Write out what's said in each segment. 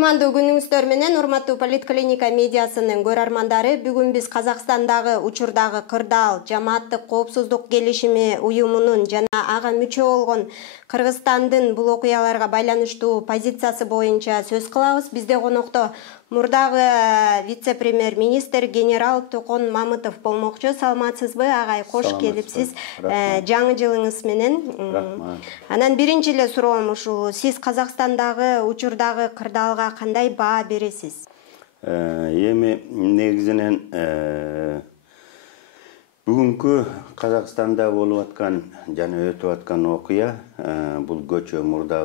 Кутмандуу күнүңүздөр менен урматтуу Политклиника медиасынын көрөрмандары, бүгүн биз Казакстандагы учурдагы кырдаал жамааттык коопсуздук келишими уюмунун жана ага мүчө болгон Кыргызстандын бул окуяларга байланыштуу позициясы боюнча сөз кылабыз. Бизде конокто мурдагы вице-премьер-министр генерал Токон Мамытов болмокчу. Саламатсызбы, агай? Кош келипсиз. Жаңы жылыңыз менен. Анан биринчи эле суроом ушул: сиз Казакстандагы учурдагы кырдаалга кандай баа бересиз? Эми негизинен бүгүнкү Казакстанда болуп аткан жана өтүп аткан окуя бул көчө мурда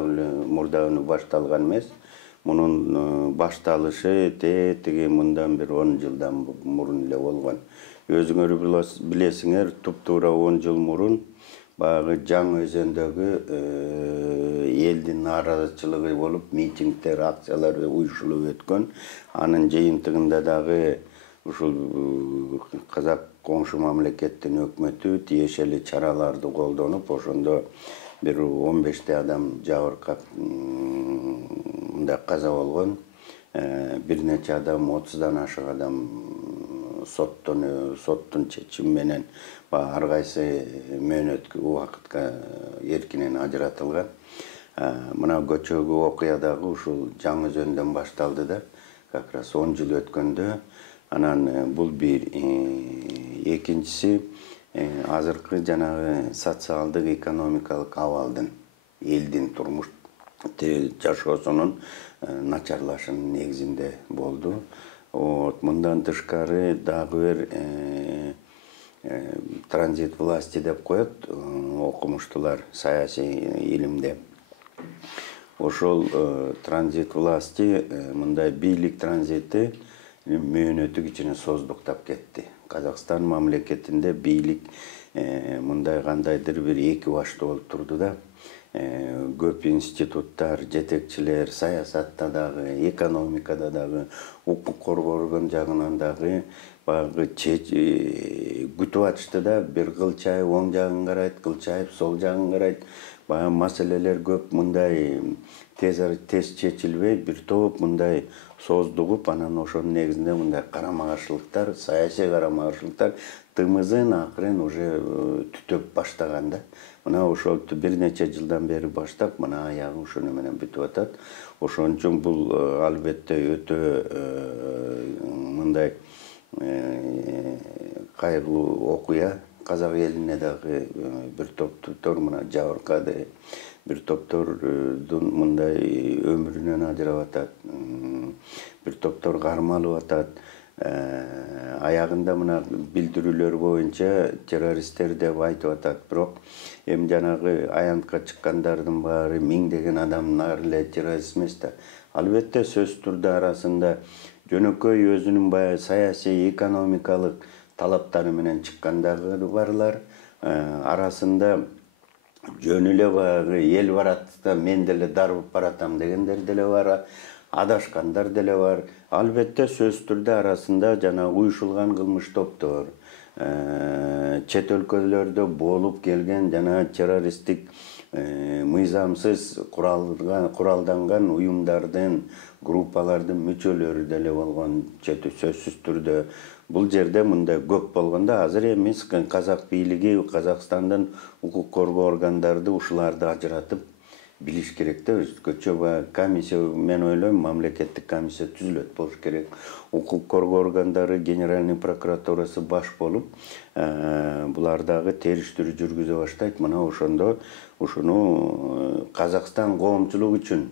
башталган эмес. Мунун башталышы тиги мындан бир 10 жылдан мурун эле болгон. Өзүңөр билесиңер, туп-туура 10 жыл мурун баягы Жаңы өзөндөгү элдин нааразычылыгы болуп, митингдер, акциялар уюшулуп өткөн. Анын жыйынтыгында дагы ушул казак коңшу мамлекеттин өкмөтү тиешелүү чараларды колдонуп, ошондо бир 15 адам жабыркап мындай каза болгон. Бир нече адам, 30дан ашык адам соттун чечими менен ар кайсы мөөнөткө убакытка эркинен ажыратылган. Мына көчөгү окуя дагы ушул Жаңы өзөндөн башталды да, как раз 10 жыл өткөндө. Анан бул бир, экинчиси азыркы жанагы социалдык экономикалык абалдын, элдин турмуш жашоосунун начарлашынын негизинде болду. Мындан тышкары дагы бир транзит власти деп коет окумуштуулар саясий илимде. Ошол транзит власти мындай бийлик транзити мөөнөтү кичине создуктап кетти. Казакстан мамлекетинде бийлик мындай кандайдыр бир эки баштуу болуп турду да. Көп институттар, жетекчилер саясатта дагы, экономикада дагы, укук коргоо орган жагынан дагы баягы күтүп атышты да. Бир Кылчаев оң жагын карайт, Кылчаев сол жагын карайт. Баягы маселелер көп мындай тез чечилбей, бир топ мындай создугуп, анан ошонун негизинде мындай карама-каршылыктар, саясий карама-каршылыктар тымызын акырын уже түтөп баштаган да. Мына ошол бир нече жылдан бери баштап, мына аягы ошону менен бүтүп атат. Ошон үчүн бул албетте өтө мындай кайгылуу окуя. Казак элине дагы бир топтор мына жабыркады, бир топтордун мындай өмүрүнөн ажырап атат, бир топтор кармалып атат. Аягында мына билдирүүлөр боюнча террористтер деп айтып атат. Бирок эми жанагы аянтка чыккандардын баары миңдеген адамдын ары эле террорист эмес да. Албетте сөзсүз түрдө арасында жөнөкөй өзүнүн баягы саясий, экономикалык талаптары менен чыккандары барлар. Арасында жөн эле баягы эл барат да мен деле дарбып баратам дегендер деле бар. Адашкандар деле бар. Албетте сөзсүз түрдө арасында жана уюшулган кылмыш топтор, чет өлкөлөрдө болуп келген жана террористтик мыйзамсыз куралданган уюмдардын, группалардын мүчөлөрү деле болгон сөзсүз түрдө. Бул жерде мындай көп болгондо азыр эми казак бийлиги, Казакстандын укук коргоо органдары ушуларды ажыратып билиш керек да. Өзгөчө комиссия, мен ойлойм, мамлекеттик комиссия түзүлөт болуш керек. Укук коргоо органдары, Генеральный прокуратурасы баш болуп, булардагы териштирүү жүргүзө баштайт. Мына ошондо ушуну Казакстан коомчулугу үчүн,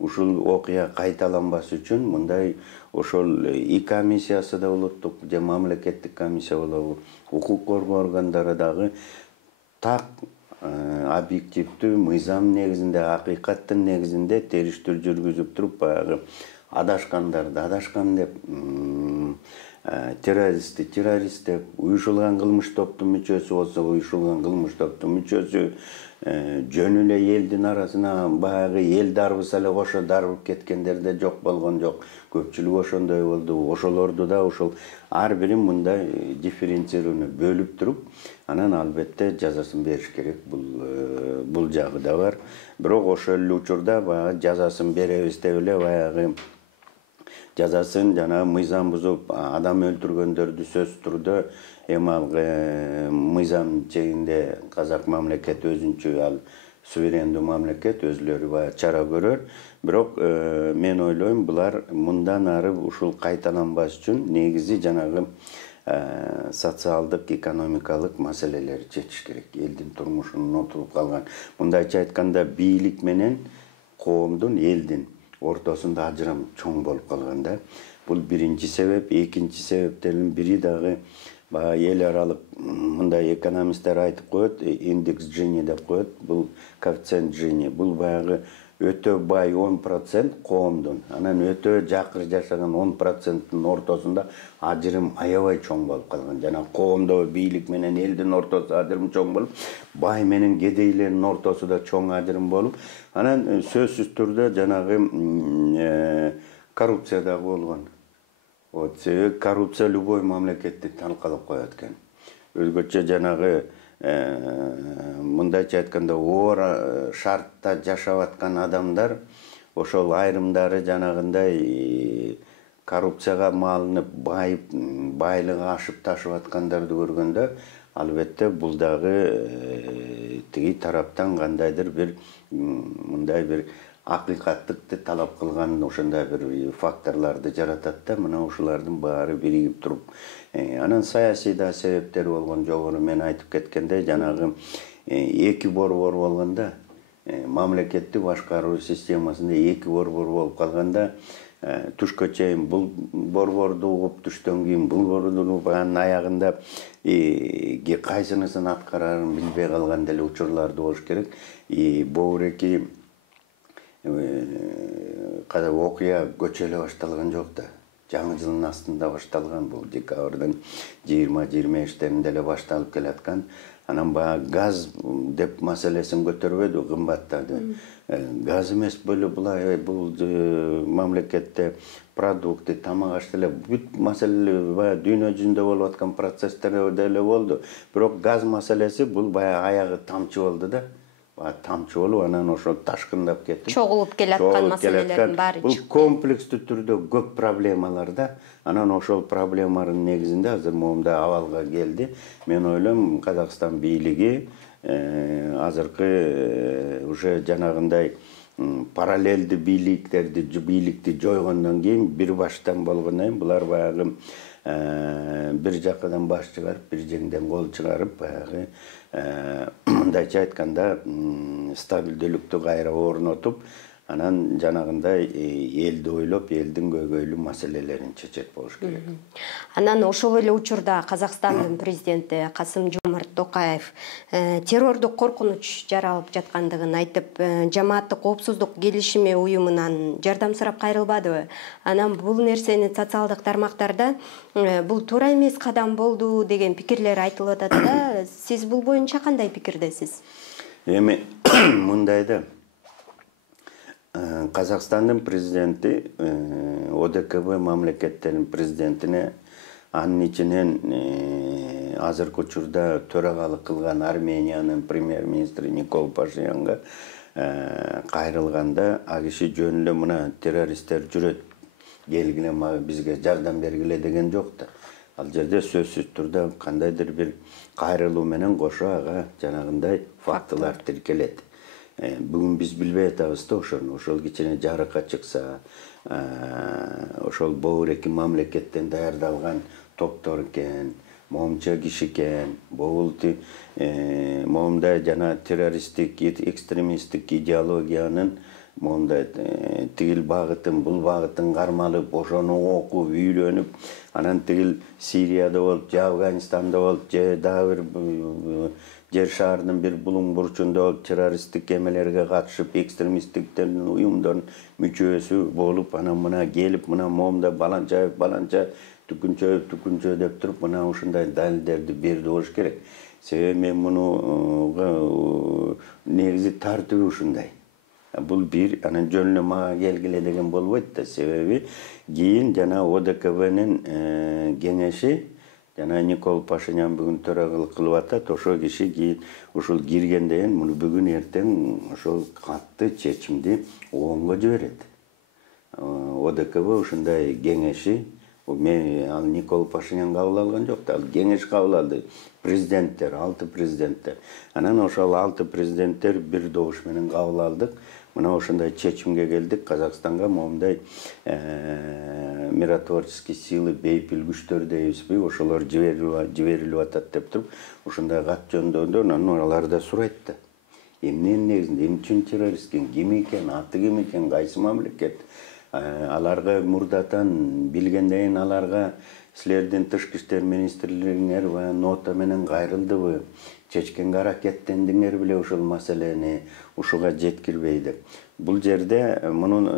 ушул окуя кайталанбас үчүн мындай ошол И комиссиясы да улуттук же мамлекеттик комиссия болобу, укук коргоо органдары дагы так объективдүү мыйзам негизинде, акыйкаттын негизинде териштирүү жүргүзүп туруп, баягы адашкандарды адашкан деп, террористти террорист деп, уюшулган кылмыш топтун мүчөсү болсо уюшулган кылмыш топтун мүчөсү, жөн эле элдин арасына баягы эл дарбыса эле кошо дарбып кеткендер да жок болгон жок. Көпчүлүгү ошондой болду. Ошолорду да ошол ар бирин мындай дифференцированный бөлүп туруп, анан албетте жазасын бериш керек. Бул жагы да бар. Бирок ошол эле учурда баягы жазасын беребиз деп эле баягы жазасын жана мыйзам бузуп адам өлтүргөндөрдү сөз түрдө эми ал мыйзам чегинде казак мамлекети өзүнчө ал суверендүү мамлекет өзүлөрү баягы чара көрөр. Бирок мен ойлойм булар мындан ары ушул кайталанбаш үчүн негизи жанагы социалдык экономикалык маселелерди чечиш керек. Элдин турмушунун унутулуп калган. Мындайча айтканда бийлик менен коомдун, элдин ортосунда ажырым чоң болуп калган да. Бул биринчи себеп. Экинчи себептердин бири дагы баягы эл аралык мындай экономисттер айтып коет, индекс Джини деп коет. Бул коэффициент Джини. Бул баягы өтө бай 10% коомдун, анан өтө жакыр жашаган 10%-тин ортосунда ажырым аябай чоң болуп калган. Жана коомдо бийлик менен элдин ортосу ажырым чоң болуп, бай менен кедейлердин ортосу да чоң ажырым болуп, анан сөзсүз түрдө жанагы коррупция дагы болгон. Вот себеби коррупция любой мамлекетти талкалап коет экен. Өзгөчө жанагы мындайча айтканда оор шартта жашап аткан адамдар ошол айрымдары жанагындай коррупцияга малынып байып байлыгы ашып ташып аткандарды көргөндө албетте бул дагы тиги тараптан кандайдыр бир мындай бир акыйкаттыкты талап кылган ошондой бир факторлорду жаратат да, мына ушулардын баары биригип туруп. Анан саясий да себептери болгон, жогору мен айтып кеткендей, жанагы эки борбор болгондо, мамлекетти башкаруу системасында эки борбор болуп калганда, түшкө чейин бул борборду угуп, түштөн кийин бул борборду угуп, анын аягында кайсынысын аткарарын билбей калган деле учурларды болуш керек. Боуреки окуя көчө эле башталган жок да. Жаңы жылдын астында башталган, бул декабрдын 20-25-теринде эле башталып келаткан. Анан баягы газ деп маселесин көтөрбөдү, кымбаттады. Газ эмес бөлө бул мамлекетте продукты, тамак аш деле бүт маселе баягы дүйнө жүзүндө болуп аткан процесстер деле болду. Бирок газ маселеси бул баягы аягы тамчы болду да. Тамчы болуп, анан ошо ташкындап кетип, чогулуп келаткан маселелердин баары чыкты. Бул комплекстүү түрдө көп проблемалар да. Анан ошол проблеманын негизинде азыр моундай абалга келди. Мен ойлойм, Казакстан бийлиги азыркы уже жанагындай параллелдүү бийликти жойгондон кийин бир баштан болгондон кийин булар баягы бир жакадан баш чыгарып, бир жеңден кол чыгарып, баягы мындайча айтканда стабилдүүлүктү кайра орнотуп, анан жанагындай элди ойлоп, элдин көйгөйлүү маселелерин чечет болуш керек. Анан ошол эле учурда Казакстандын президенти Касым-Жомарт Токаев террордук коркунуч жаралып жаткандыгын айтып, жамааттык коопсуздук келишими уюмунан жардам сурап кайрылбадыбы? Анан бул нерсени социалдык тармактарда бул туура эмес кадам болду деген пикирлер айтылып атат да. Сиз бул боюнча кандай пикирдесиз? Эми мындай да, Казакстандын президенти ОДКБ мамлекеттеринин президентине, анын ичинен азыркы учурда төрагалык кылган Армениянын премьер-министри Никол Пашинянга кайрылганда, а киши жөн эле мына террористтер жүрөт, келгиле бизге жардам бергиле деген жок да. Ал жерде сөзсүз түрдө кандайдыр бир кайрылуу менен кошо ага жанагындай фактылар тиркелет. Бүгүн биз билбей атабыз да ошону. Ошол кичине жарыкка чыкса, ошол боуреки мамлекеттен даярдалган топтор экен, момча киши экен, моундай жана террористтик, экстремисттик идеологиянын моундай тигил багытын, бул багытын кармалып, ошону окуп, үйлөнүп, анан тигил Сирияда болуп, же Афганистанда болуп, же дагы бир жер шаарынын бир булуң бурчунда болуп, террористтик эмелерге катышып, экстремисттиктердин уюмдордун мүчөсү болуп, анан мына келип, мына момда баланча түкүнчө деп туруп, мына ушундай далилдерди берди болуш керек. Себеби мен муну негизи тартиби ушундай. Бул бир, анан жөн эле мага келгиле деген болбойт да. Себеби кийин жана ОДКБнын кеңеши, жана Никол Пашинян бүгүн төрагалык кылып атат, ошол киши кийин ушул киргенден муну бүгүн эртең ошол катты чечимди ООНго жиберет. ОДКБ ушундай кеңеши, ал Никол Пашинян кабыл алган жок да, ал кеңеш кабыл алды. Президенттер, 6 президенттер. Анан ошол 6 президенттер бир добуш менен кабыл алдык. Мына ошондой чечимге келдик. Казакстанга моундай миротворческий силы, бейпил күчтөр дейбизби, ошолор жиберилип атат деп туруп, ушундай кат жөндөдө, анан алар да сурайт да. Эмненин негизинде, эмне үчүн террорист экен, ким экен, аты ким экен, кайсы мамлекет? Аларга мурдатан билгенден аларга силердин тышкы иштер министрлигиңер нота менен кайрылдыбы, чечкенге аракеттендиңер беле ушул маселени, ушуга жеткирбей деп. Бул жерде мунун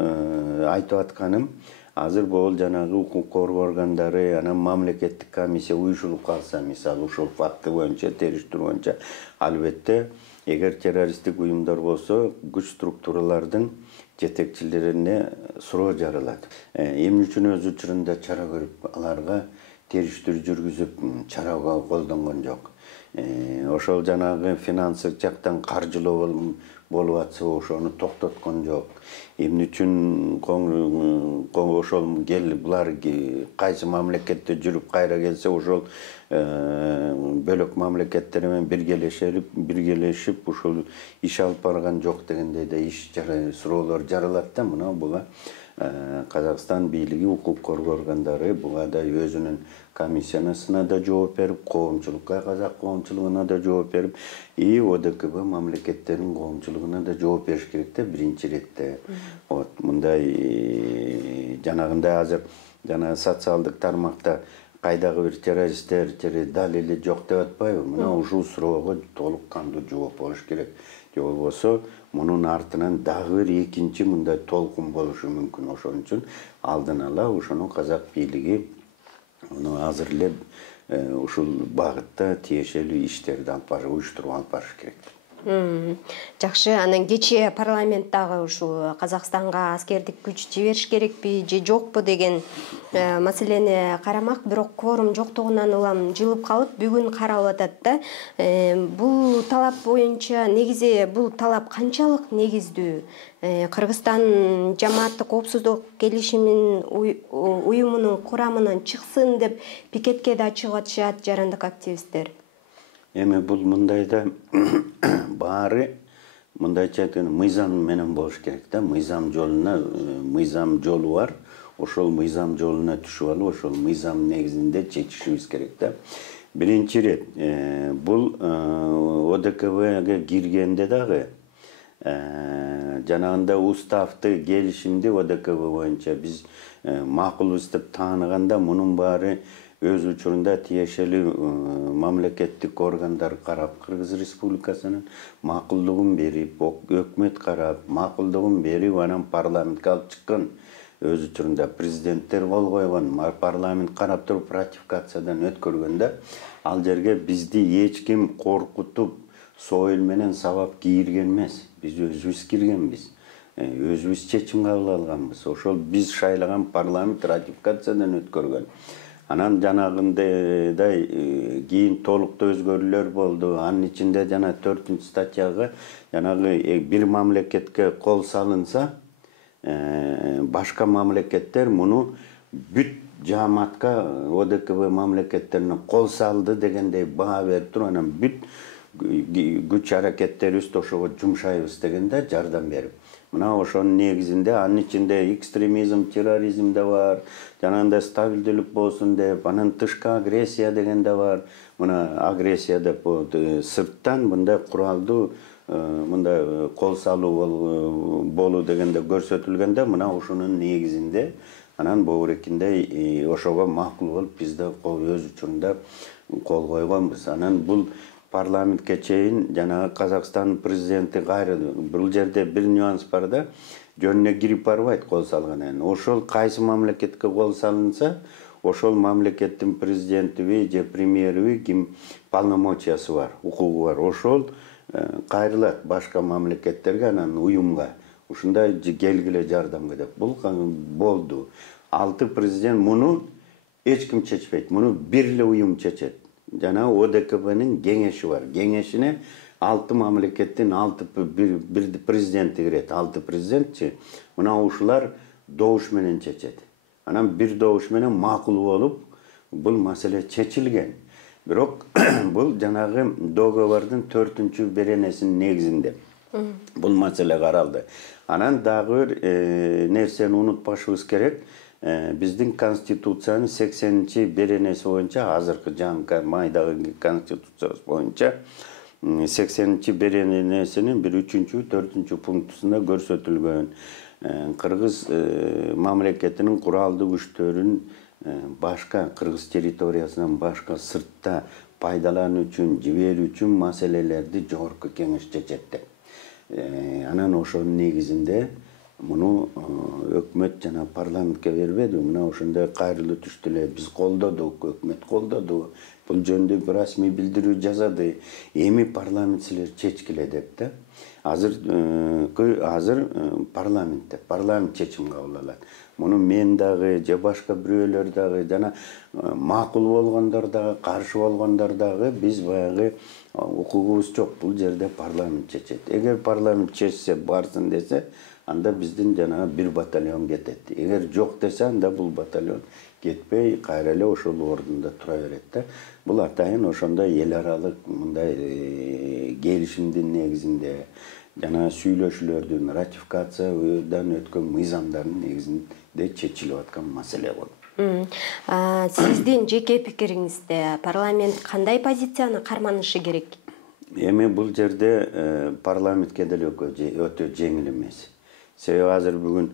айтып атканым, азыр бул жанагы укук коргоо органдары, анан мамлекеттик комиссия уюшулуп калса, мисалы ушул факты боюнча, териштирүү боюнча, албетте эгер террористтик уюмдар болсо, күч структуралардын жетекчилерине суроо жарылат. Эмне үчүн өз учурунда чара көрүп, аларга териштирүү жүргүзүп, чара колдонгон жок. Ошол жанагы финансылык жактан каржылоо болуп атса, ошону токтоткон жок. Эмне үчүн ошол булар кайсы мамлекетте жүрүп кайра келсе, ошол бөлөк мамлекеттер менен биргелешип ушул иш алып барган жок дегендей да иш суроолор жаралат да. Мына буга Казакстан бийлиги, укук коргоо органдары буга да өзүнүн комиссиясына да жооп берип, коомчулукка, казак коомчулугуна да жооп берип, ОДКБ мамлекеттеринин коомчулугуна да жооп бериш керек да, биринчи иретте. Мындай жанагындай азыр социалдык тармакта кайдагы бир террористтер далили жок деп атпайбы? Мына ушул суроого толук кандуу жооп болуш керек. Же болбосо мунун артынан дагы бир экинчи мындай толкун болушу мүмкүн. Ошон үчүн алдын ала ошону казак бийлиги азыр эле ушул багытта тиешелүү иштерди уюштуруп алып барыш керек. Жакшы, анан кечээ парламенттагы ушул Казакстанга аскердик күч жибериш керекпи же жокпу деген маселени карамак, бирок кворум жоктугунан улам жылып калып, бүгүн каралып атат да. Бул талап боюнча негизи бул талап канчалык негиздүү? Кыргызстан жамааттык коопсуздук келишиминин уюмунун курамынан чыксын деп пикетке да чыгып атышат жарандык активисттер. Эми бул мындайда баары мындайча айтканда мыйзам менен болуш керек да. Мыйзам жолу бар. Ошол мыйзам жолуна түшүп алып, ошол мыйзам негизинде чечишибиз керек да. Биринчи ирет бул ОДКБга киргенде дагы жанагында уставды, келишимди ОДКБ боюнча биз макулбуз деп тааныганда, мунун баары өз учурунда тиешелүү мамлекеттик органдар карап, Кыргыз Республикасынын макулдугун берип, өкмөт карап, макулдугун берип, анан парламентке алып чыккан. Өз учурунда президенттер кол койгон, парламент карап туруп ратификациядан өткөргөндө, ал жерге бизди эч ким коркутуп, сойыл менен сабап кийирген эмес. Биз өзүбүз киргенбиз. Өзүбүз чечим кабыл алганбыз. Ошол биз шайлаган парламент ратификациядан өткөргөн. Анан жанагындай кийин толуктуу өзгөрүүлөр болду. Анын ичинде жана 4-статьяга жанагы бир мамлекетке кол салынса, башка мамлекеттер муну бүт жааматка, ОДКБ мамлекеттерине кол салды дегендей баа берип туруп, анан бүт күч аракеттерибизди ошого жумшайбыз дегенде жардам берип. Мына ошонун негизинде, анын ичинде экстремизм, терроризм да бар, жанагындай стабилдүүлүк болсун деп, анан тышкы агрессия деген да бар. Мына агрессия деп сырттан мындай куралдуу мындай кол салуу болуу дегенде көрсөтүлгөндө, мына ошонун негизинде анан боорекиндей ошого макул болуп биз да өз учурунда кол койгонбуз. Анан бул парламентке чейин жанагы Казакстан президенти кайрылды. Бул жерде бир нюанс бар да, жөнүнө кирип барбайт кол салгандан. Ошол кайсы мамлекетке кол салынса, ошол мамлекеттин президентиби же премьериби ким полномочиясы бар, укугу бар. Ошол кайрылат башка мамлекеттерге, анан уюмга. Ушундай келгиле жардамга деп. Бул болду. 6 президент муну эч ким чечпейт. Муну бир эле уюм чечет. Жана ОДКБнын кеңеши бар. Кеңешине 6 мамлекеттин 6 президенти кирет. 6 президентчи. Мына ушулар добуш менен чечет. Анан бир добуш менен макул болуп бул маселе чечилген. Бирок бул жанагы договордун 4-чү беренесинин негизинде бул маселе каралды. Анан дагы бир нерсени унутпашыбыз керек. Биздин конституциянын 80-чи беренеси боюнча, азыркы жаңы майдагы конституциябыз боюнча 80-чи беренесинин 1-3-чү 4-чү пунктусунда көрсөтүлгөн Кыргыз мамлекетинин куралдуу күчтөрүн башка Кыргыз территориясынан башка сыртта пайдалануу үчүн, жиберүү үчүн маселелерди жогорку кеңеш чечет деп. Анан ошонун негизинде муну өкмөт жана парламентке бербеди. Мына ошондой кайрылуу түштү эле, биз колдодук, өкмөт колдоду, бул жөнүндө расмий билдирүү жасады. Эми парламент силер чечкиле деп да. Азыр парламент чечим кабыл алат. Муну мен дагы же башка бирөөлөр дагы жана макул болгондор дагы, каршы болгондор дагы биз баягы укугубуз жок. Бул жерде парламент чечет. Эгер парламент чечсе, барсын десе, анда биздин жана бир батальон кетет. Эгер жок десе, анда бул батальон кетпей, кайра эле ошол ордунда тура берет да. Бул атайын ошондой эл аралык мындай келишимдин негизинде жана сүйлөшүүлөрдүн ратификациядан өткөн мыйзамдардын негизинде чечилип аткан маселе болот. Сиздин жеке пикириңизде парламент кандай позицияны карманышы керек? Эми бул жерде парламентке деле өтө жеңил эмес. Себеби азыр бүгүн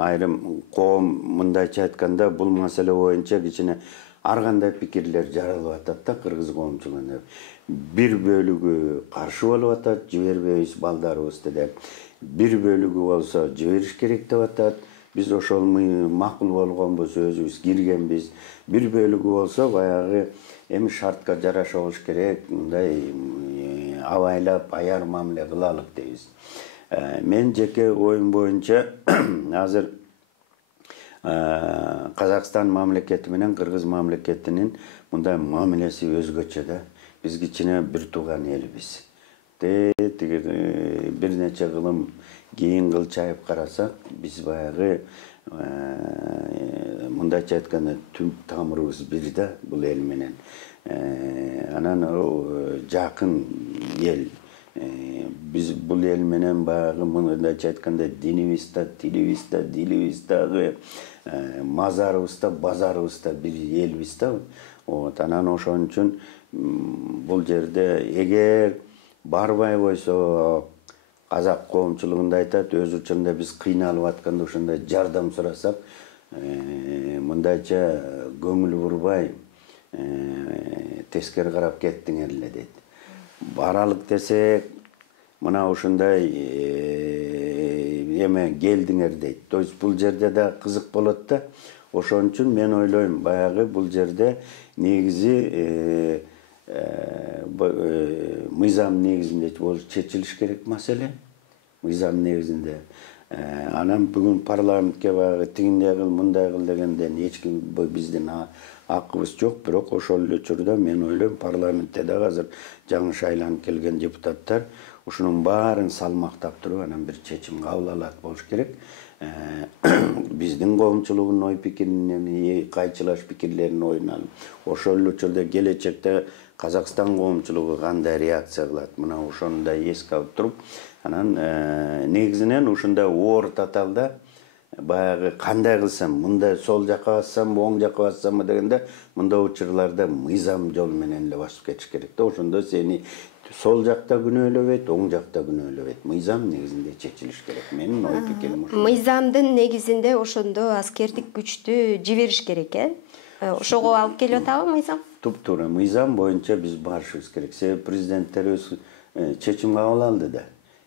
айрым коом мындайча айтканда бул маселе боюнча кичине ар кандай пикирлер жаралып атат да кыргыз коомчулугунда. Бир бөлүгү каршы болуп атат, жибербейбиз балдарыбызды деп. Бир бөлүгү болсо жибериш керек деп атат. Биз ошол макул болгонбуз, өзүбүз киргенбиз. Бир бөлүгү болсо баягы эми шартка жараша болуш керек, мындай абайлап аяр мамиле кылалык дейбиз. Мен жеке оюм боюнча азыр Казакстан мамлекети менен Кыргыз мамлекетинин мындай мамилеси өзгөчө да. Биз кичине бир тууган элбиз. Бир нече кылым кийин кылчайып карасак, биз баягы мындайча айтканда түп тамырыбыз бир да бул эл менен. Анан жакын эл. Биз бул эл менен баягы мындайча айтканда динибиз да, тилибиз да, дилибиз дагы, мазарыбыз да, базарыбыз да бир элбиз да. Анан ошон үчүн бул жерде эгер барбай койсо, казак коомчулугунда айтат, өз учурунда биз кыйналып атканда ошондой жардам сурасак, мындайча көңүл бурбай тескери карап кеттиңер эле дейт. Баралык десек, мына ушундай эме келдиңер дейт. То есть бул жерде да кызык болот да. Ошон үчүн мен ойлойм, баягы бул жерде негизи мыйзам негизинде чечилиш керек маселе. Мыйзам негизинде. Анан бүгүн парламентке баягы тигиндей кыл, мындай кыл дегенден эч ким биздин акыбыз жок, бирок ошол эле учурда мен ойлойм, парламентте дагы азыр жаңы шайланып келген депутаттар ушунун баарын салмактап туруп анан бир чечим кабыл алат болуш керек. Биздин коомчулугунун ой пикиринен кайчылаш пикирлерин оюн алып, ошол эле учурда келечекте Казакстан коомчулугу кандай реакция кылат, мына ошону да эске алып туруп, анан негизинен ушундай оор таталда баягы кандай кылсам, мындай сол жакка бассам, оң жакка бассамбы дегенде, мындай учурларда мыйзам жол менен эле басып кетиш керек да. Ошондо сени сол жакта күнөөлөбөйт, оң жакта күнөөлөбөйт. Мыйзам негизинде чечилиш керек. Менин ой пикирим ошол. Мыйзамдын негизинде ошондо аскердик күчтү жибериш керек, Ошого алып келип атабы мыйзам? Туп-туура мыйзам боюнча биз барышыбыз керек. Себеби президенттерибиз чечим кабыл алды да.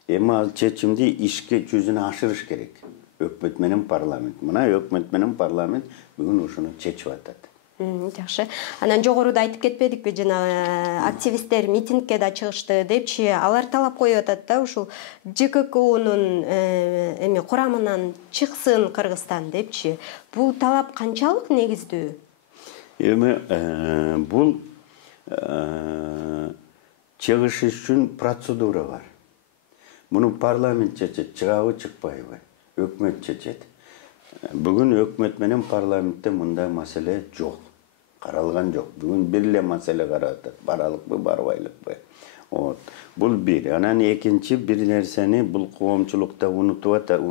Эми ал чечимди ишке жүзүнө ашырыш керек. Өкмөт менен парламент. Мына өкмөт менен парламент бүгүн ушуну чечип атат. Жакшы. Анан жогоруда айтып кетпедикпи, жана активисттер митингке да чыгышты депчи, алар талап коюп атат да, ушул ЖККУнун эми курамынан чыксын Кыргызстан депчи. Бул талап канчалык негиздүү? Эми бул чыгыш үчүн процедура бар. Муну парламент чечет, чыгабы, чыкпайбы? Өкмөт чечет. Бүгін өкмөт менен парламентте мындай маселе жок. Каралган жок. Бүгүн бир эле маселе каралат. Баралыкпы, барбайлыкпы. Бул бир. Анан экинчи бир нерсени бул коомчулукта унутуп атат.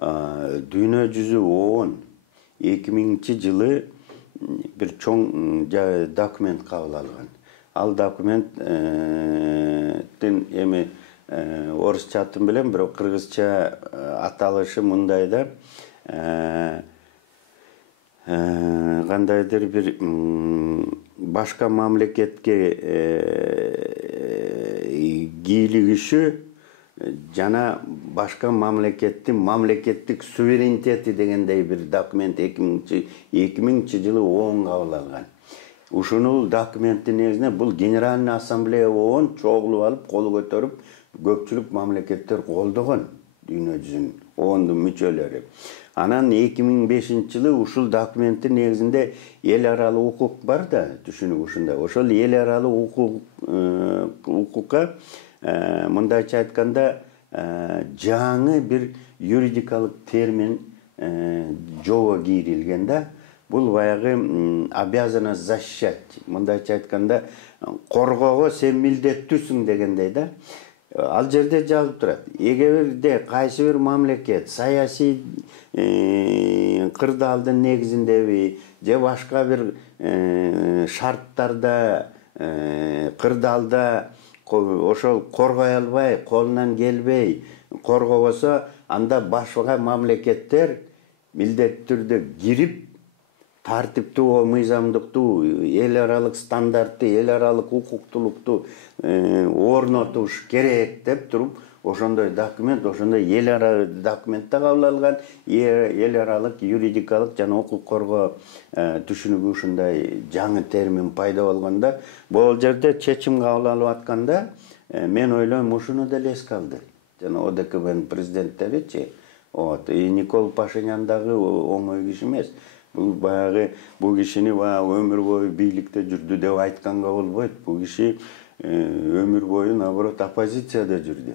Дүйнө жүзү ООН 2000 жылы bir çoğun dokument kabul algan. Al dokumentin emi Orusça atın bilen, bir Kırgızça atalışı mundayda kandaydır bir başka mamleketke giyiligişi jana başka mamleketlik suvereniteti degендей bir dokument 2000 жылы ООН kabul algan. Ушунул документтин негизинде бул Генеральный ассамблея ООН чогулуп алып, колу көтөрүп, көпчүлүк мамлекеттер колдогон дүйнө жүзүнүн ООНдун мүчөлөрү. Анан 2005 жылы ушул документтин негизинде эл аралык укук бар да, түшүнүк ушундай. Ошол эл аралык укукка мындайча айтканда жаңы бир юридикалык термин жобо кийрилген да. Бул баягы обязана защищать. Мындайча айтканда коргоого сен милдеттүүсүң дегендей да. Ал жерде жазылып турат. Эгерде кайсы бир мамлекет саясий кырдаалдын негизиндеби же башка бир шарттарда кырдаалда ошол коргой албай, колунан келбей коргобосо, анда башка мамлекеттер милдеттүү түрдө кирип тартиптүү, мыйзамдыктуу, эл аралык стандартты, эл аралык укуктулукту орнотуш керек деп туруп, ошондой документ, ошондой эл аралык документте кабыл алган, эл аралык юридикалык жана укук коргоо түшүнүгү ушундай жаңы термин пайда болгондо, бул жерде чечим кабыл алып атканда, мен ойлойм ушуну деле эске алды. Жана ОДКБнын президенттеричи, Никол Пашинян дагы оңой киши эмес. Бул баягы бул кишини өмүр бою бийликте жүрдү деп айтканга болбойт. Бул киши өмүр бою наоборот оппозицияда жүрдү.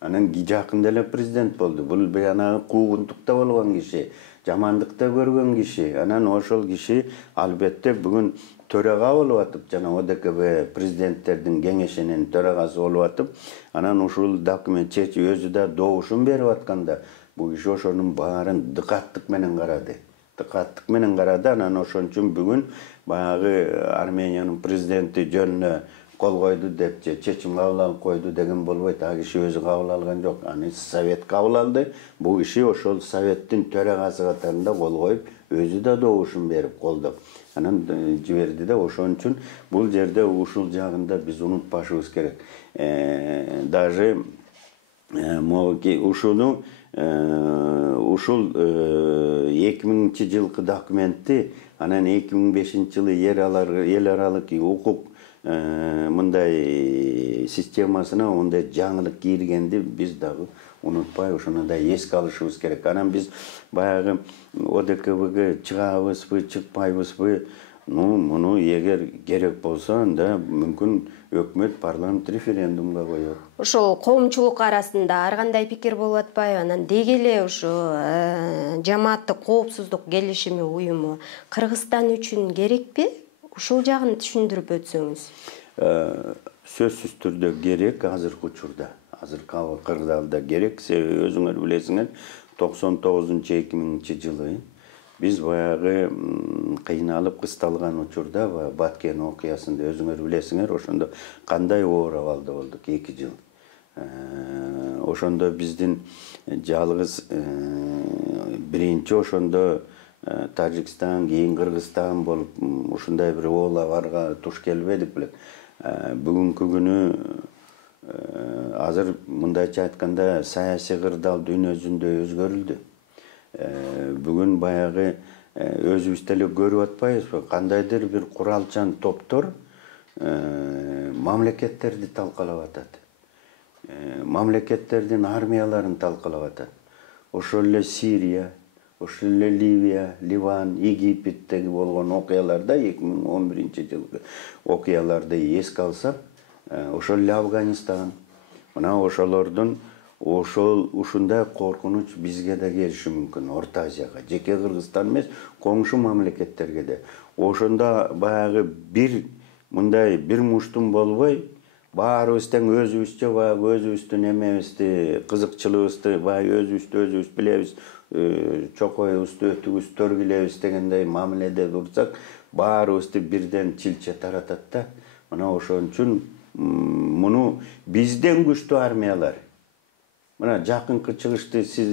Анан жакында эле президент болду. Бул баягы куугунтукта болгон киши, жамандыкта көргөн киши. Анан ошол киши албетте бүгүн төрага болуп атып, жана ОДКБ президенттердин кеңешинин төрагасы болуп атып, анан ушул документ чечип өзү да добушун берип атканда, бул киши ошонун баарын дыкаттык менен карады. Анан ошон үчүн бүгүн баягы Армениянын президенти жөнүнө кол койду деп же чечим кабыл алып койду деген болбойт. А киши өзү кабыл алган жок. Аны совет кабыл алды. Бул киши ошол советтин төрагасы катарында кол коюп, өзү да добушун берип колдоп анан жиберди да. Ошон үчүн бул жерде ушул жагында биз унутпашыбыз керек. Даже ушул 2000 жылкы документти анан 2005 жылы эл аралык укук мындай системасына ондай жаңылык киргенди биз дагы унутпай ошону да эске алышыбыз керек. Анан биз баягы ОДКБга чыгабызбы, чыкпайбызбы, муну эгер керек болсо анда мүмкүн өкмөт парламент референдумга коет. Ошол коомчулук арасында ар кандай пикир болуп атпайбы? Анан деги эле ушу жамааттык коопсуздук келишими уюму Кыргызстан үчүн керекпи? Ушул жагын түшүндүрүп өтсөңүз. Сөзсүз түрдө керек азыркы учурда. Азыркы кырдаалда керек. Себеби өзүңөр билесиңер, 99-2000 жылы биз баягы кыйналып кысталган учурда Баткен окуясында өзүңөр билесиңер, ошондо кандай оор абалда болдук 2 жыл. Ошондо биздин жалгыз биринчи ошондо Тажикстан, кийин Кыргызстан болуп, ушундай бир оолабарга туш келбедик беле. Бүгүнкү күнү азыр мындайча айтканда саясий кырдаал дүйнө жүзүндө өзгөрүлдү. Бүгүн баягы өзүбүз деле көрүп атпайбызбы? Кандайдыр бир куралчан топтор мамлекеттерди талкалап атат. Мамлекеттердин армияларын талкалап атат. Ошол эле Сирия, ошол эле Ливия, Ливан, Египеттеги болгон окуяларда 2011 жылкы окуяларды эске алсак, ошол эле Афганистан, мына ошолордун ушундай коркунуч бизге да келиши мүмкүн, Орто Азияга, жеке Кыргызстан эмес, коңшу мамлекеттерге де. Ошондо баягы мындай бир муштум болбой, баарыбыз тең өзүбүзчө баягы өзүбүздүн эмебизди, кызыкчылыгыбызды баягы өзүбүз билебиз, чокойубузду, өтүбүз төргүлөбүз дегендей мамиледе турсак, баарыбызды бирден чилче таратат да. Мына ошон үчүн муну бизден күчтүү армиялар. Мына жакынкы чыгышты сиз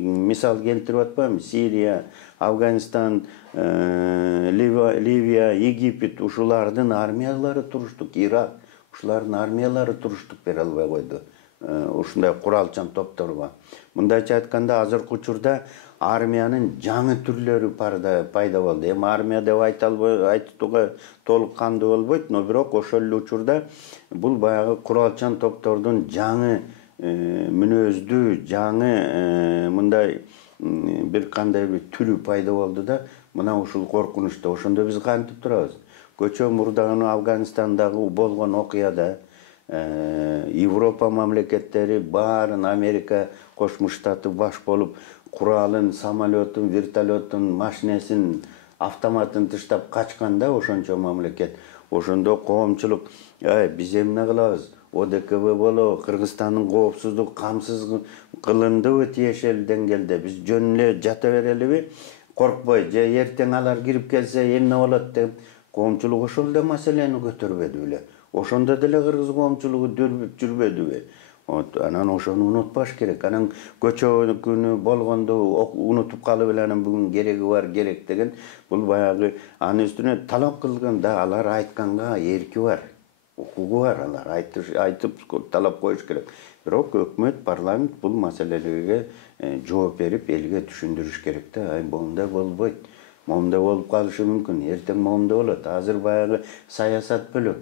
мисал келтирип атпаймынбы? Сирия, Афганистан, Ливия, Египет, ушулардын армиялары туруштук, Ирак, ушулардын армиялары туруштук бере албай койду. Ушундай куралчан топторго. Мындайча айтканда, азыркы учурда армиянын жаңы түрлөрү пайда болду. Эми армия деп айтууга толук кандуу болбойт, но бирок ошол эле учурда бул баягы куралчан топтордун жаңы мүнөздүү, жаңы мындай бир кандай бир түрү пайда болду да, мына ушул коркунучта. Ошондо биз кантип турабыз? Көчө мурдагы Афганистандагы болгон окуяда Европа мамлекеттери баарын Америка Кошмо Штаты баш болуп, куралын, самолетун, вертолеттун, машинесин, автоматын тыштап качканда ошончо мамлекет. Ошондо коомчулук, биз эмне кылабыз? ОДКБ болобу, Кыргызстандын коопсуздук камсыз кылындыбы тиешелүү деңгээлде биз жөн эле жата берелиби? Коркпой, же эртең алар кирип келсе эмне болот деп коомчулук ошол эле маселени көтөрбөдү беле. Ошондо деле кыргыз коомчулугу жүрбөдүбү? Анан ошону унутпаш керек. Анан көчө күнү болгондо унутуп калып эле анан бүгүн кереги бар, керек деген бул баягы анын үстүнө талап кылганда алар айтканга эрки бар, укугу бар, алар айтып талап коюш керек. Бирок өкмөт, парламент бул маселелерге жооп берип, элге түшүндүрүш керек да. Моундай болбойт. Моундай болуп калышы мүмкүн. Эртең моундай болот. Азыр баягы саясат бөлөк.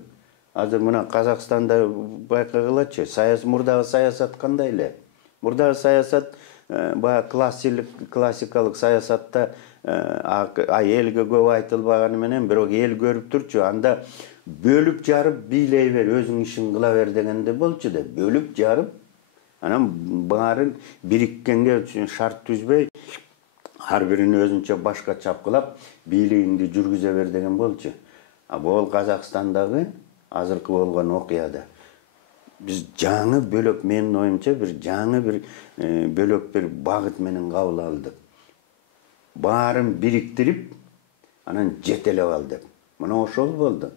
Азыр мына Казакстанда байкагылачы, мурдагы саясат кандай эле? Мурдагы саясат баягы классикалык саясатта элге көп айтылбаганы менен, бирок эл көрүп турчу, анда бөлүп жарып бийлей бер, өзүң ишин кыла бер дегенде болчу да, бөлүп жарып, анан баарын бириккенге шарт түзбөй, ар бирин өзүнчө башка чапкылап, бийлигиңди жүргүзө бер деген болчу. Бул Казакстандагы азыркы болгон окуяда биз жаңы бөлөк, менин оюмча бир жаңы бир бөлөк бир багыт менен кабыл алдык. Баарын бириктирип, анан жетелеп ал деп. Мына ошол болду.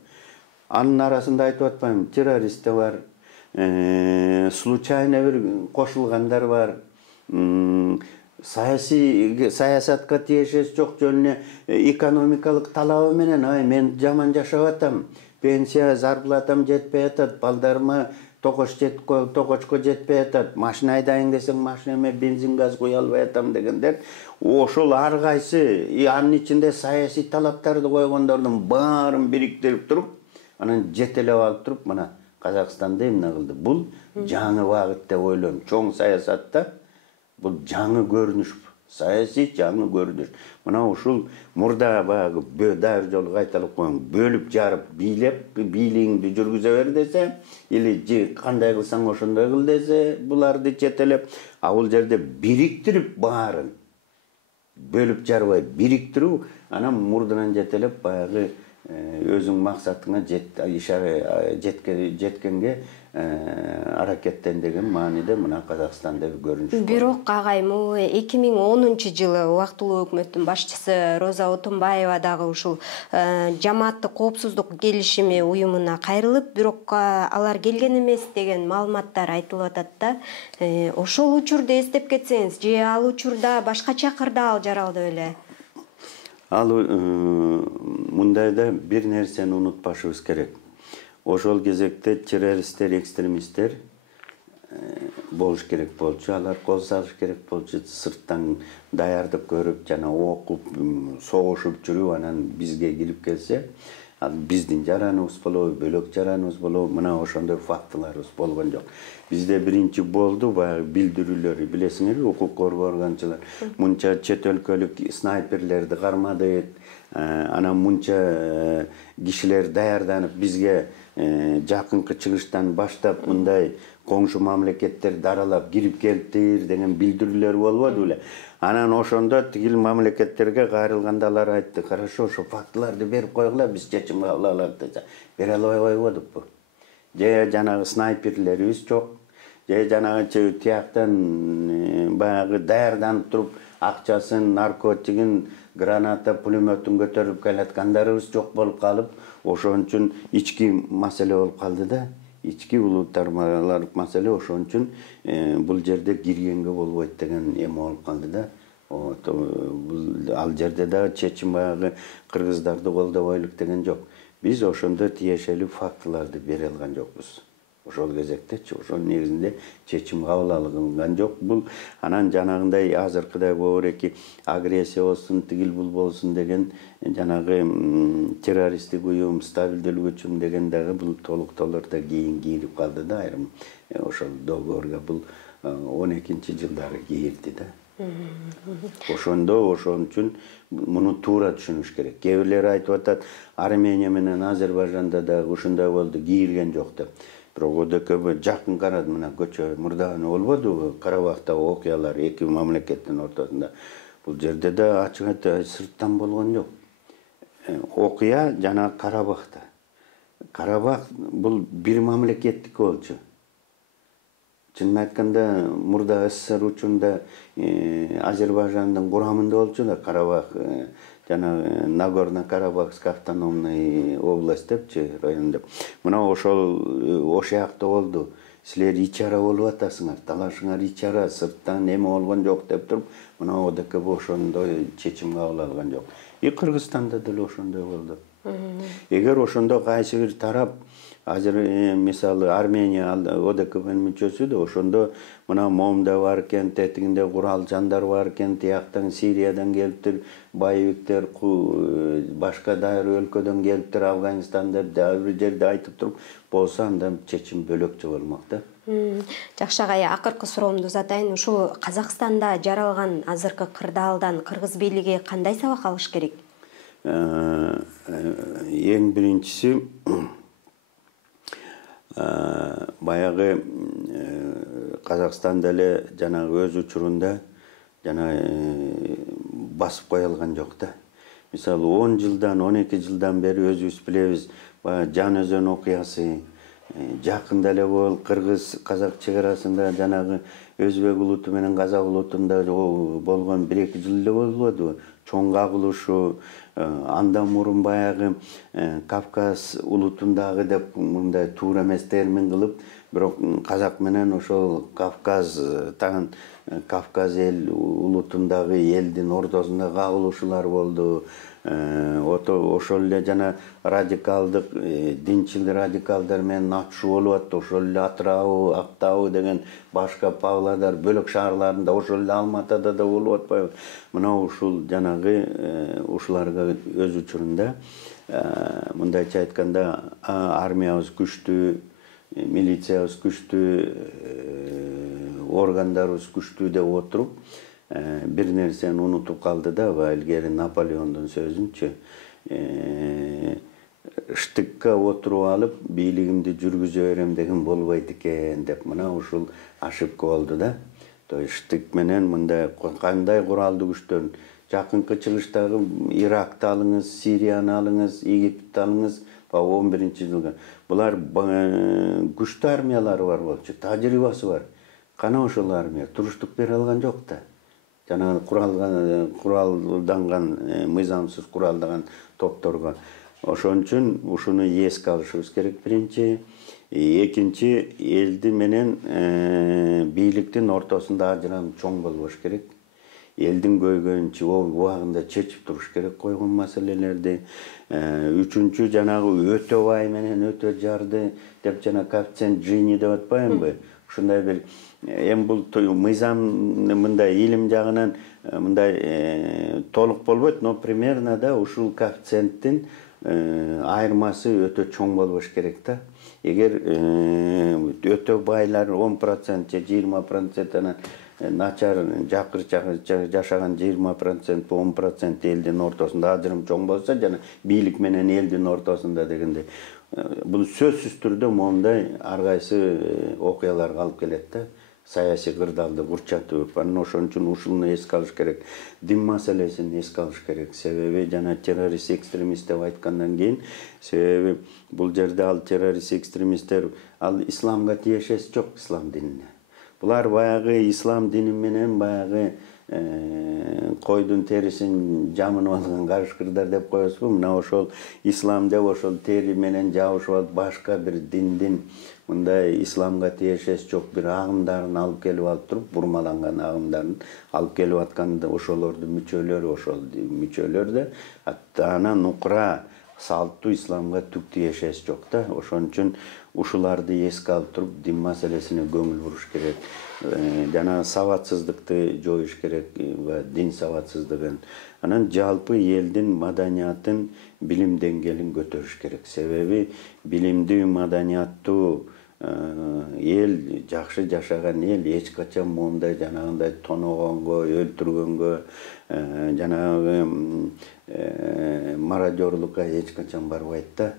Анын арасында айтып атпаймынбы, террористтер бар, случайно бир кошулгандар бар, саясатка тиешеси жок жөн эле экономикалык талабы менен, мен жаман жашап атам, пенсия, зарплатам жетпей атат, балдарыма токочко жетпей атат, машина айдайын десең машинеме бензин газ куя албай атам дегендер, ошол ар кайсы анын ичинде саясий талаптарды койгондордун баарын бириктирип туруп, анан жетелеп алып туруп, мына Казакстанда эмне кылды? Бул жаңы багыт деп ойлойм. Чоң саясатта бул жаңы көрүнүш, саясий жаңы көрүнүш. Мына ушул мурда баягы дайыр жолу кайталап коюң, бөлүп жарып бийлеп, бийлигиңди жүргүзө бер десе, или кандай кылсаң ошондой кыл десе, буларды жетелеп, бул жерде бириктирип баарын, бөлүп жарбай бириктирүү, анан мурдунан жетелеп баягы өзүң максатыңа жеткенге аракеттен деген мааниде мына Казакстанда көрүнүш. Бирок агаймы 2010-жылы убактылуу өкмөттүн башчысы Роза Отунбаева дагы ушул жамааттык коопсуздук келишими уюмуна кайрылып, бирок алар келген эмес деген маалыматтар айтылып атат да. Ошол учурду эстеп кетсеңиз, же ал учурда башкача кырдаал жаралды беле? Ал мындайда бир нерсени унутпашыбыз керек. Ошол кезекте террористтер, экстремисттер болуш керек болчу, алар кол салыш керек болчу, сырттан даярдык көрүп, жана окуп, согушуп жүрүп, анан бизге кирип келсе, биздин жараныбыз болобу, бөлөк жараныбыз болобу, мына ошондой фактыларыбыз болгон жок. Бизде биринчи болду баягы билдирүүлөр, билесиңерби, укук коргоо органчылар мынча чет өлкөлүк снайперлерди кармадык, анан мынча кишилер даярданып бизге жакынкы чыгыштан баштап мындай коңшу мамлекеттер даралап кирип келиптир деген билдирүүлөр болбоду беле. Анан ошондо тигил мамлекеттерге кайрылганда алар айтты: "Хорошо, ошо фактыларды берип койгула, биз чечим кабыл алалы" десе. Бере албай койбодукпу. Же жанагы снайперлерибиз жок. Же жанагы тияктан баягы даярданып туруп акчасын, наркотигин, граната, пулеметин көтөрүп келаткандарыбыз жок болуп калып, ошон үчүн ички маселе болуп калды да. Ички улуттармалык маселе, ошон үчүн бул жерде киргенге болбойт деген эме болуп калды да. Ал жерде да чечим баягы кыргыздарды колдобойлук деген жок. Биз ошондо тиешелүү фактыларды бере алган жокпуз. Ошол кезектечи, ошонун негизинде чечим кабыл алынган жок. Бул анан жанагындай азыркыдай бобуреки агрессия болсун, тигил бул болсун деген жанагы террористтик уюм, стабилдүүлүгүчүм деген дагы бул толуктоолордо кийин кирип калды да, айрым ошол договорго бул 12-жылдары кирди да. Ошон үчүн муну туура түшүнүш керек. Кээ бирлери айтып атат, Армения менен Азербайжанда да ушундай болду, кийирген жок деп. Бирок ОДКБ жакын карады, мына көчө мурдагы болбодубу, Карабактагы окуялар эки мамлекеттин ортосунда. Бул жерде да ачык айтып сырттан болгон жок. Окуя жана Карабакта. Карабак бул бир мамлекеттик болчу. Чынын айтканда, мурда СССР учурунда Азербайжандын курамында болчу да, Карабак жана Нагорно-Карабахский автономный область депчи, район деп. Мына ошол ошоякта болду. Силер ичара болуп атасыңар, талашыңар ичара, сырттан эме болгон жок деп туруп, мына ОДКБ ошондой чечим кабыл алган жок. Кыргызстанда деле ошондой болду. Эгер ошондо кайсы бир тарап, мисалы Армения ОДКБнын мүчөсү да, ошондо мына момда бар экен, тетигинде курал жандар бар экен, тияктан Сириядан келиптир, байбиктер, башка дайыр өлкөдөн келиптир, Афганистан деп дагы бир жерде айтып туруп болсо, анда чечим бөлөкчө болмок да. Жакшы агай, акыркы суроомду узатайын. Ушул Казакстанда жаралган азыркы кырдаалдан кыргыз бийлиги кандай сабак алыш керек? Эң биринчиси баягы Казакстан деле жанагы өз учурунда жана басып коюлган жок да. Мисалы 10 жылдан, 12 жылдан бери өзүбүз билебиз, Жан өзөн окуясы, жакында эле бул кыргыз-казак чек арасында жанагы өзбек улуту менен казак улутунда болгон 1-2 жыл эле болбодубу? Чоң кагылышуу, андан мурун баягы Кавказ улутундагы деп мындай туура эмес термин кылып, бирок казак менен ошол Кавказ эл улутундагы элдин ортосунда кагылышуулар болду. Ошол эле жана радикалдык, динчил радикалдар менен атышуу болуп атты. Ошол эле Атырау, Актау деген башка Павлодар бөлөк шаарларында, ошол эле Алматада да болуп атпайбы? Мына ушул жанагы ушуларга өз учурунда мындайча айтканда армиябыз күчтүү, милициябыз күчтүү, органдарыбыз күчтүү деп отуруп, бир нерсени унутуп калды да, илгери Наполеондун сөзүнчү, штыкка отуруп алып, бийлигимди жүргүзө берем деген болбойт экен деп, мына ушул ошибка болду да. То есть штык менен мындай кандай куралдуу күчтөрүн, жакынкы чыгыштагы Иракты алыңыз, Сирияны алыңыз, Египтти алыңыз, 11-жылга. Булар күчтүү армиялары бар болчу, тажрыйбасы бар. Кана ошол армия туруштук бере алган жок да. Жана куралданган, мыйзамсыз куралдаган топторго. Ошон үчүн ушуну эске алышыбыз керек биринчи. Экинчи, элди менен бийликтин ортосунда ажырам чоң болбош керек. Элдин көйгөйүн убагында чечип туруш керек койгон маселелерди. Үчүнчү, жанагы өтө бай менен өтө жарды деп жана коэффициент Джини деп атпаймынбы? Ушундай бир эми бул мыйзам мындай илим жагынан мындай толук болбойт, но примерно да ушул коэффициенттин айырмасы өтө чоң болбош керек да. Эгер өтө байлар 10% же 20% начар жакыр жашаган 20%, 10% элдин ортосунда ажырым чоң болсо жана бийлик менен элдин ортосунда дегенде бул сөзсүз түрдө моундай ар кайсы окуяларга алып келет да. Саясий кырдаалды курчатып, анан ошон үчүн ушуну эске алыш керек. Дин маселесин эске алыш керек. Себеби жана террорист экстремист деп айткандан кийин, себеби бул жерде ал террорист экстремисттер ал исламга тиешеси жок, ислам динине. Булар баягы ислам дини менен баягы койдун терисин жамынып алган карышкырдар деп коесузбу. Мына ошол ислам деп ошол тери менен жабышып алып башка бир диндин мындай исламга тиешеси жок бир агымдарын алып келип алып туруп, бурмаланган агымдарын алып келип аткан ошолордун мүчөлөр да анан укура салттуу исламга түк тиешеси жок да. Ошон үчүн ушуларды эске алып туруп, дин маселесине көңүл буруш керек. Жана сабатсыздыкты жоюш керек, дин сабатсыздыгын. Анан жалпы элдин маданиятын, билим деңгээлин көтөрүш керек. Себеби билимдүү, маданияттуу эл, жакшы жашаган эл эч качан моундай жанагындай тоногонго, өлтүргөнгө, жанагы мародёрлукка эч качан барбайт да.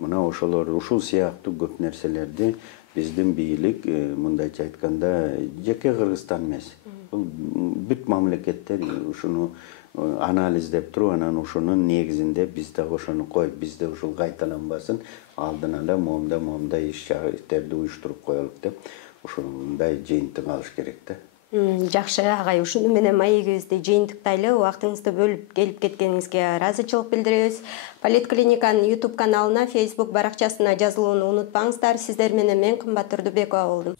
Мына ошолор ушул сыяктуу көп нерселерди биздин бийлик, мындайча айтканда, жеке Кыргызстан эмес. Бул бүт мамлекеттер ушуну анализдеп туруп, анан ушунун негизинде биз дагы ошону коюп, бизде ушул кайталанбасын, алдын ала моундай иш-чарактерди уюштуруп коелук деп, ушундай жыйынтык алыш керек да. Жакшы агай, ушуну менен маегибизди жыйынтыктайлы. Убактыңызды бөлүп келип кеткениңизге ыраазычылык билдиребиз. Политклиниканын YouTube каналына, Facebook баракчасына жазылууну унутпаңыздар. Сиздер менен мен Кымбат Турдубекова болдум.